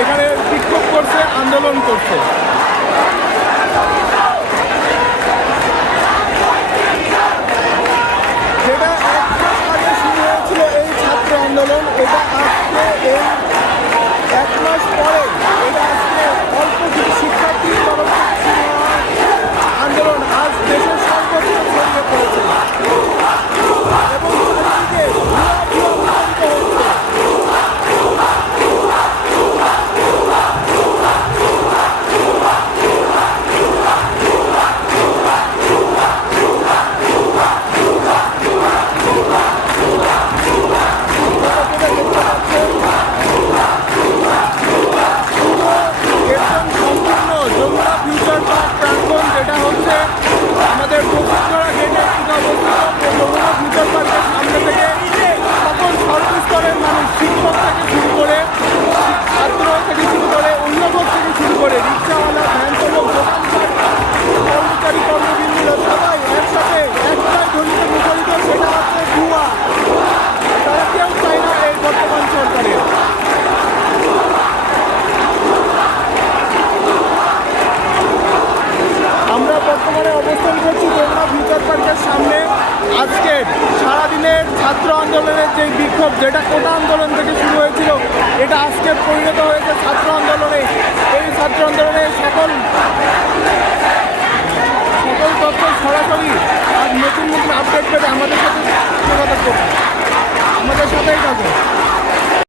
এখানে বিক্ষোভ করছে, আন্দোলন করছে। যেটা এক মাস আগে শুরু হয়েছিল এই ছাত্র আন্দোলন, এটা আজকে এই এক মাস পরে এটা আজকে অল্প কিছু শিক্ষার্থীর তরফ থেকে আন্দোলন আজ দেশের সর্বত্র ছড়িয়ে পড়েছে এবং আজকের সারাদিনের ছাত্র আন্দোলনের যে বিক্ষোভ, যেটা কোটা আন্দোলন থেকে শুরু হয়েছিল, এটা আজকে পরিণত হয়েছে ছাত্র আন্দোলনে। এই ছাত্র আন্দোলনের সকল তথ্য সরাসরি আর নতুন নতুন আপডেট পেতে আমাদের সাথে যোগাযোগ করুন, আমাদের সাথেই থাকুন।